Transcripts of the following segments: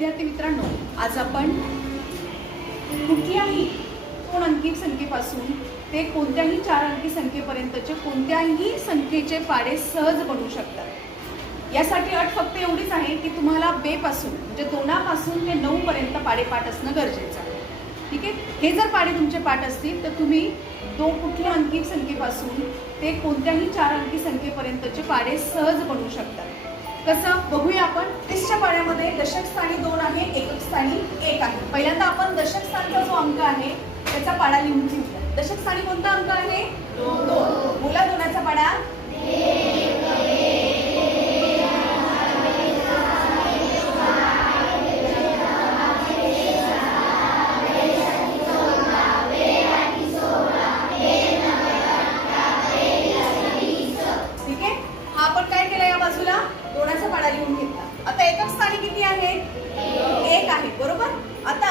विद्यार्थी मित्रांनो आज आपण कुठल्याही दोन अंकी संख्येपासून ते कोणत्याही चार अंकी संख्येपर्यंतचे कोणत्याही संख्येचे पाडे सहज बनवू शकतात. यासाठी अट फक्त एवढीच आहे की तुम्हाला बेपासून म्हणजे दोनापासून ते नऊ पर्यंत पाडे पाठ असणं गरजेचं आहे. ठीक आहे? हे जर पाडे तुमचे पाठ असतील तर तुम्ही दो कुठल्या अंकी संख्येपासून ते कोणत्याही चार अंकी संख्येपर्यंतचे पाडे सहज बनवू शकतात. कसं बघूया आपण. तीसच्या पाड्यामध्ये दशक स्थानी दोन आहे एकक स्थानी एक आहे. पहिल्यांदा आपण दशक स्थानचा जो अंक आहे त्याचा पाडा लिहून घेऊया. दशक स्थानी कोणता अंक आहे? दोन. मुला दोनाचा पाडा आहेत एक आहे बरोबर? आता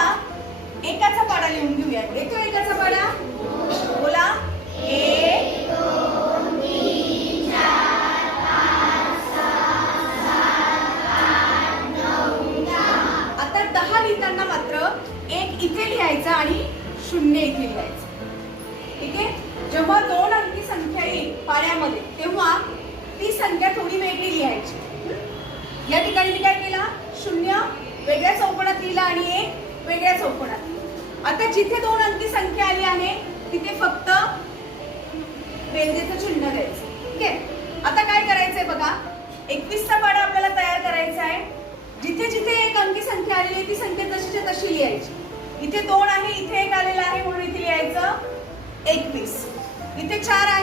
एकाचा पाडा लिहून घेऊया. येतो एकाचा पाडा? बोला. एक आता दहा लिहिताना मात्र एक इथे लिहायचा आणि शून्य इथे लिहायचं. ठीक आहे? जेव्हा दोन अंकी संख्या येईल पाड्यामध्ये तेव्हा ती संख्या थोडी वेगळी लिहायची. या ठिकाणी मी काय केला? शून्य वेगळ्या चौकोनात लिहिला आणि एक वेगळ्या चौकोनात. आता जिथे दोन अंकी संख्या आली आहे तिथे फक्त बेरजेचं चिन्ह द्यायचं. ठीक आहे आता काय करायचंय बघा? एकवीसचा पाडा आपल्याला तयार करायचा आहे. जिथे जिथे एक अंकी संख्या आलेली आहे ती संख्या तशीच्या तशी लिहायची. इथे दोन आहे इथे एक आलेला आहे म्हणून इथे लिहायचं एकवीस. इथे चार आहे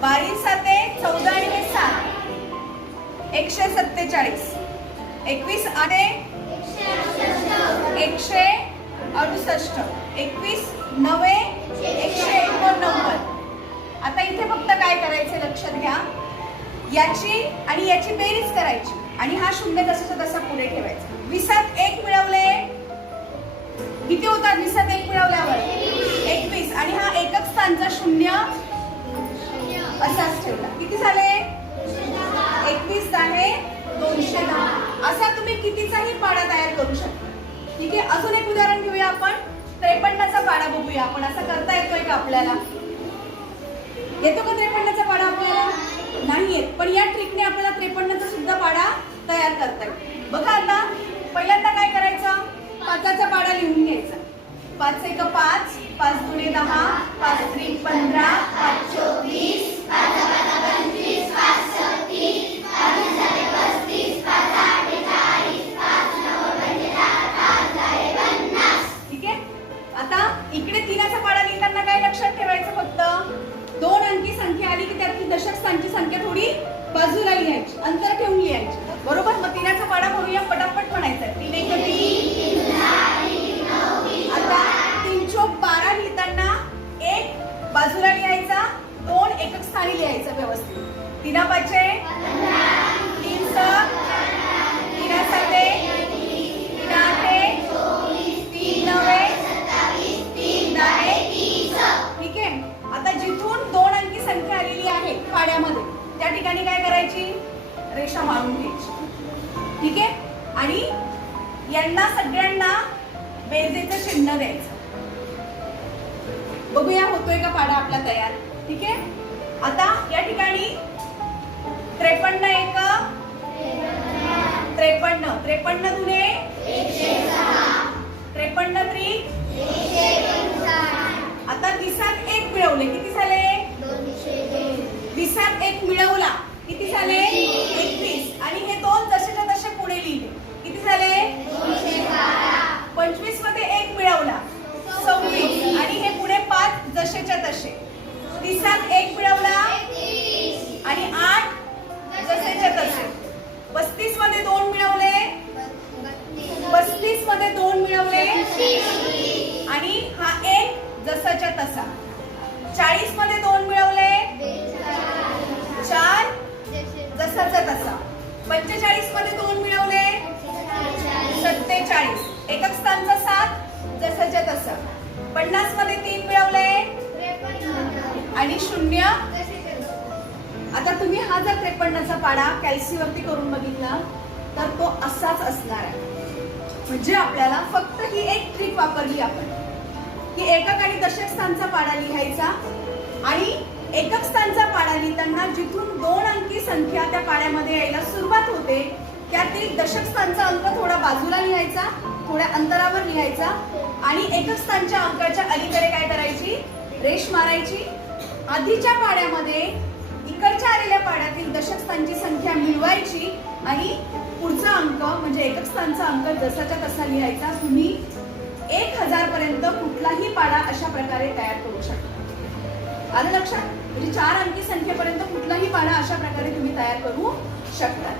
बावीस साते चौदा आणि हे सात एकशे सत्तेचाळीस. एकवीस आणि एकशे अडुसष्ट. एकवीस नवे एकशे एकोणनव्वद. आता इथे फक्त काय करायचं लक्षात घ्या. याची आणि याची बेरीज करायची. आणि हा शून्य तसाचा तसा पुढे ठेवायचा. विसात एक मिळवले. असाच ठेवला. किती झाले? एकवीस आहे दोनशे दहा. असा तुम्ही कितीचाही पाडा तयार करू शकता. ठीक आहे? अजून एक उदाहरण घेऊया आपण. त्रेपन्नाचा पाडा बघूया आपण. असा करता येतोय का आपल्याला? येतो का त्रेपन्नाचा पाडा आपल्याला? नाही येत. पण या ट्रिकने आपल्याला त्रेपन्नाचा सुद्धा पाडा तयार करता येईल. बघा आता पहिल्यांदा काय करायचं? पाचाचा पाडा लिहून घ्यायचा. पाच एक पाच पाच दुणे दहा पाच त्रिक पंधरा त्या ठिकाणी काय करायची? रेषा मारून घ्यायची. ठीक आहे? आणि यांना सगळ्यांना बेरजेचं चिन्ह द्यायचं. बघूया होतोय का पाडा आपला तयार? ठीक आहे? आता या ठिकाणी त्रेपन्न एक त्रेपन्न. त्रेपन्न दुने? त्रेपन्न त्री? आता दिसात एक मिळवले. किती झाले? विसात एक मिळवला. किती झाले? एकवीस. आणि हे दोन जसेच्या तसे पुढे लिहिले. किती झाले? पंचवीसमध्ये एक मिळवला. सव्वीस. आणि हे पुढे पाच जसेच्या तसे तिसात एक मिळवला. आणि आठ जसेच्या तसे पस्तीसमध्ये दोन मिळवले. पस्तीसमध्ये दोन मिळवले. आणि हा एक जसाच्या तसा. पंचेचाळीसमध्ये दोन मिळवले. सत्तेचाळीस. एकच स्थानचा सात जसंच्या तस. पन्नासमध्ये तीन मिळवले. आणि शून्य. आता तुम्ही हा जर त्रेपन्नाचा पाडा कॅल्सी वरती करून बघितला तर तो असाच असणार आहे. म्हणजे आपल्याला फक्त ही एक ट्रिक वापरली आपण. की एकक आणि दशक स्थानचा पाडा लिहायचा आणि एकक स्थानचा गणितांना जिथून दोन अंकी संख्या त्या पाड्यामध्ये यायला सुरुवात होते त्यातील दशक स्थानचा अंक थोडा बाजूला लिहायचा थोड्या अंतरावर लिहायचा आणि एकक स्थानच्या अंकाच्या अलीकडे काय करायची? रेष मारायची. आधीच्या पाड्यामध्ये इकडच्या आलेल्या पाड्यातील दशक स्थानची संख्या मिळवायची आणि पुढचा अंक म्हणजे एकक स्थानचा अंक जसाच्या तसा लिहायचा. तुम्ही एक हजार पर्यंत कुठलाही पाडा अशा प्रकारे तयार करू शकता. आलं लक्षात? म्हणजे चार अंकी संख्येपर्यंत कुठलाही पाडा अशा प्रकारे तुम्ही तयार करू शकता.